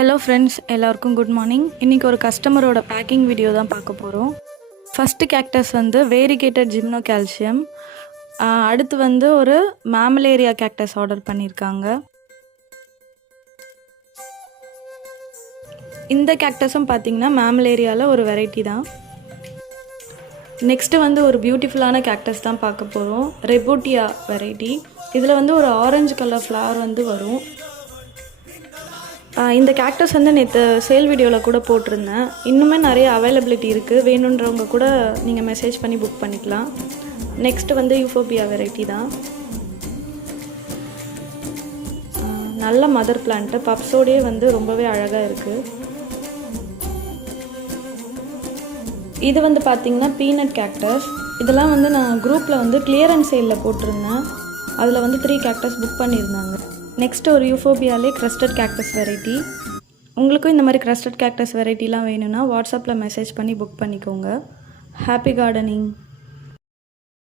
Hello friends, எல்லாருக்கும் good morning. இன்றைக்கி ஒரு கஸ்டமரோட பேக்கிங் வீடியோ தான் பார்க்க போகிறோம். ஃபஸ்ட்டு கேக்டஸ் வந்து வேரிகேட்டட் ஜிம்னோ கால்சியம், அடுத்து வந்து ஒரு மேமலேரியா கேக்டஸ் ஆர்டர் பண்ணியிருக்காங்க. இந்த கேக்டஸும் பார்த்திங்கன்னா மேமலேரியாவில் ஒரு வெரைட்டி தான். நெக்ஸ்ட்டு வந்து ஒரு பியூட்டிஃபுல்லான கேக்டஸ் தான் பார்க்க போகிறோம். ரெபோட்டியா வெரைட்டி. இதில் வந்து ஒரு ஆரஞ்சு கலர் ஃப்ளவர் வந்து வரும். இந்த கேக்டஸ் வந்து நேற்று சேல் வீடியோவில் கூட போட்டிருந்தேன். இன்னுமே நிறைய அவைலபிலிட்டி இருக்குது. வேணுன்றவங்க கூட நீங்கள் மெசேஜ் பண்ணி புக் பண்ணிக்கலாம். நெக்ஸ்ட்டு வந்து யூஃபோபியா வெரைட்டி தான். நல்ல மதர் பிளான்ட்டு, பப்ஸோடையே வந்து ரொம்பவே அழகாக இருக்குது. இது வந்து பார்த்திங்கன்னா பீனட் கேக்டஸ். இதெல்லாம் வந்து நான் குரூப்பில் வந்து கிளியரன்ஸ் சேலில் போட்டிருந்தேன். அதில் வந்து 3 கேக்டஸ் புக் பண்ணியிருந்தாங்க. நெக்ஸ்ட்டு ஒரு யூஃபோபியாலே க்ரஸ்டட் கேக்டஸ் வெரைட்டி. உங்களுக்கும் இந்த மாதிரி க்ரஸ்டட் கேக்டஸ் வெரைட்டிலாம் வேணும்னா வாட்ஸ்அப்பில் மெசேஜ் பண்ணி புக் பண்ணிக்கோங்க. Happy gardening.